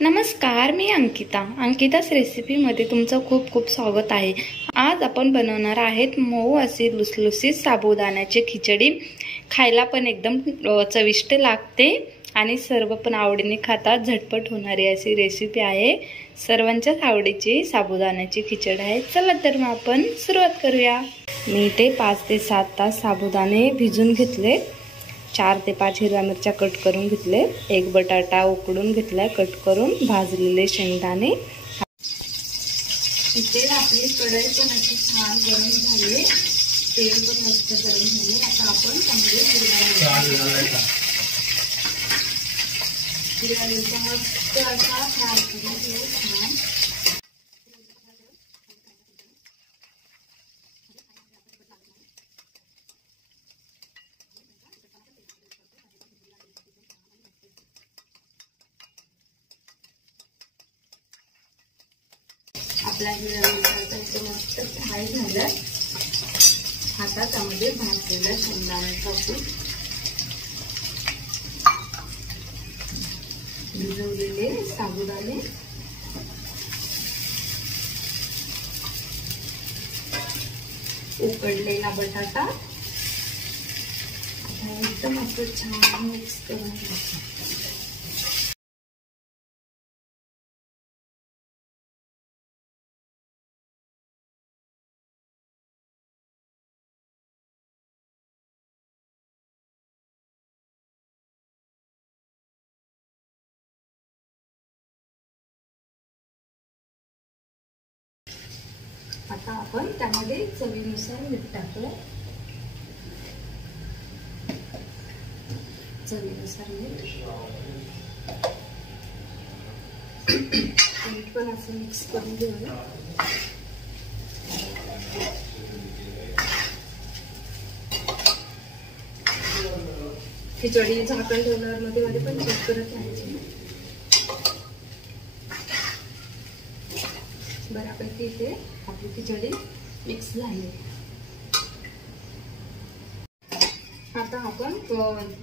नमस्कार, मी अंकिताच रेसिपीमध्ये तुमचं खूप खूप स्वागत आहे। आज आपण बनवणार आहेत मऊ अशी लुसलुसीत साबुदाण्याची खिचडी। खायला पण एकदम चविष्ट लागते आणि सर्व पण आवडीने खातात। झटपट होणारी अशी रेसिपी आहे। सर्वांच्याच आवडीची साबुदाण्याची खिचडी आहे। चला तर मग आपण सुरुवात करूया। मी ते 5 ते 7 तास साबुदाणे भिजून घेतले। 4 ते 5 हिरव्या मिरच्या कट करून घेतले। एक बटाटा उकडून घेतलाय कट करून। भाजलेले शेंगदाणे। इथे आपली कढई पण अशी छान गरम झाली। तेल पण मस्त गरम झाले। आता आपण त्यामध्ये हिरव्या मिरच्या मस्त असा फ्राय करून घेऊ। छान आपला हिरवा मिरच्या इथे मस्त फ्राय झालं। आता त्यामध्ये भाजलेला शेंगदाणा टाकू। भिजवलेले साबुदाणे, उकडलेला बटाटा आता एकदम असं छान मिक्स करून घ्यायचं। आता आपण त्यामध्ये चवीनुसार मीठ टाकू। चवीनुसार मीठ पण असं मिक्स करून घेऊ। खिचडी झाकण ठेवल्यावर मध्ये मध्ये पण चेक करत राहायची। बऱ्यापैकी इथे आपली खिचडी मिक्स झाली। आता आपण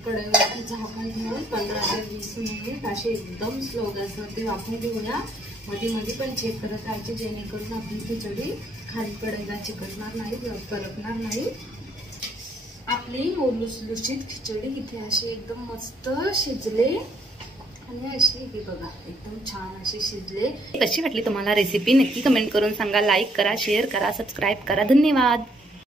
कढईवरती झाकण ठेवून 15 ते 20 मिनिट असे एकदम स्लो गॅसवरती वाफवून घेऊया। मध्ये मध्ये पण चेक करत राहायचे जेणेकरून आपली खिचडी खाली कढईला चिकटणार नाही, करपणार नाही। आपली लुसलुसीत खिचडी इथे अशी एकदम मस्त शिजले आणि अशी हे बघा एकदम छान अशी शिजले। कशी वाटली तुम्हाला रेसिपी नक्की कमेंट करून सांगा। लाईक करा, शेअर करा, सबस्क्राईब करा। धन्यवाद।